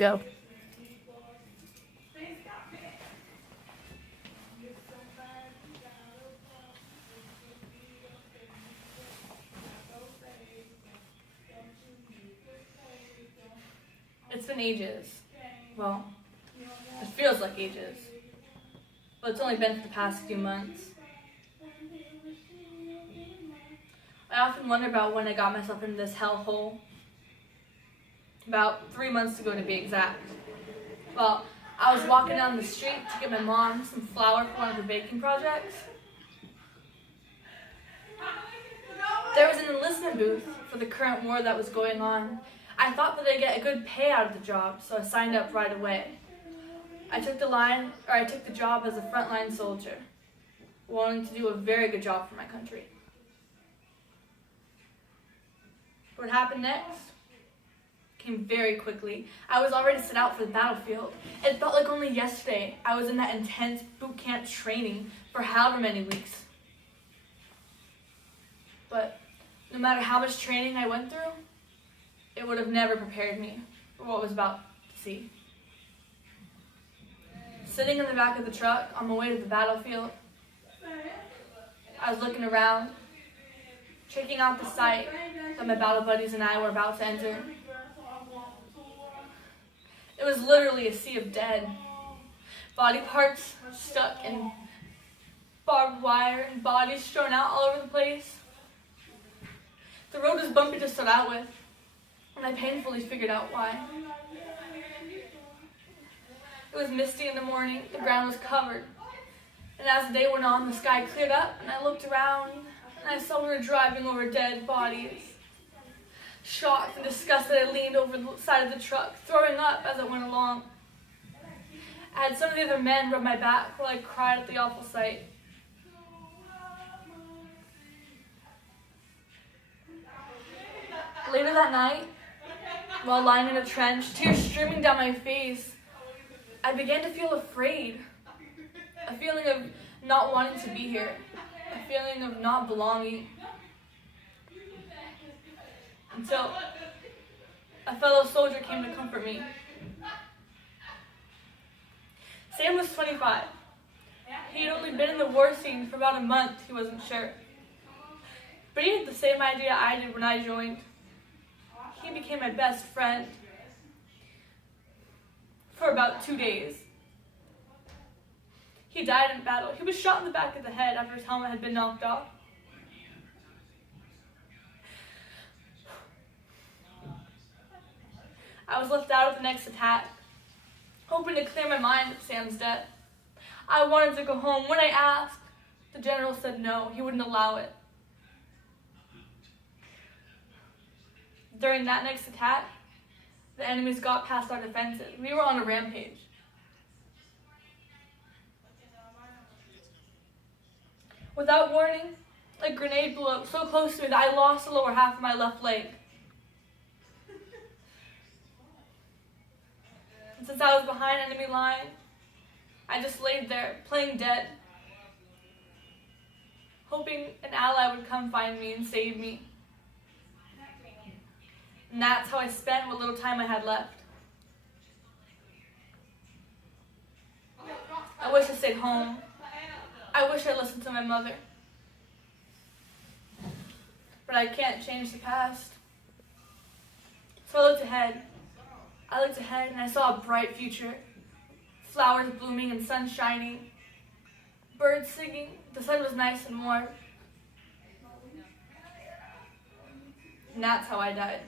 Go. It's been ages. Well, it feels like ages. But it's only been for the past few months. I often wonder about when I got myself into this hellhole. About 3 months ago, to be exact. Well, I was walking down the street to get my mom some flour for one of her baking projects. There was an enlistment booth for the current war that was going on. I thought that I'd get a good pay out of the job, so I signed up right away. I took the job as a frontline soldier, wanting to do a very good job for my country. What happened next came very quickly. I was already set out for the battlefield. It felt like only yesterday I was in that intense boot camp training for however many weeks. But no matter how much training I went through, it would have never prepared me for what was about to see. Sitting in the back of the truck on my way to the battlefield, I was looking around, checking out the site that my battle buddies and I were about to enter. It was literally a sea of dead. Body parts stuck in barbed wire and bodies strewn out all over the place. The road was bumpy to start out with, and I painfully figured out why. It was misty in the morning, the ground was covered, and as the day went on, the sky cleared up, and I looked around, and I saw we were driving over dead bodies. Shocked and disgusted, I leaned over the side of the truck, throwing up as I went along. I had some of the other men rub my back while I cried at the awful sight. Later that night, while lying in a trench, tears streaming down my face, I began to feel afraid. A feeling of not wanting to be here. A feeling of not belonging. Until a fellow soldier came to comfort me. Sam was 25. He had only been in the war scene for about a month, he wasn't sure. But he had the same idea I did when I joined. He became my best friend for about 2 days. He died in battle. He was shot in the back of the head after his helmet had been knocked off. I was left out of the next attack, hoping to clear my mind of Sam's death. I wanted to go home. When I asked, the general said no, he wouldn't allow it. During that next attack, the enemies got past our defenses. We were on a rampage. Without warning, a grenade blew up so close to me that I lost the lower half of my left leg. And since I was behind enemy line, I just laid there, playing dead, hoping an ally would come find me and save me. And that's how I spent what little time I had left. I wish I stayed home. I wish I listened to my mother. But I can't change the past. So I looked ahead. And I saw a bright future. Flowers blooming and sun shining. Birds singing. The sun was nice and warm. And that's how I died.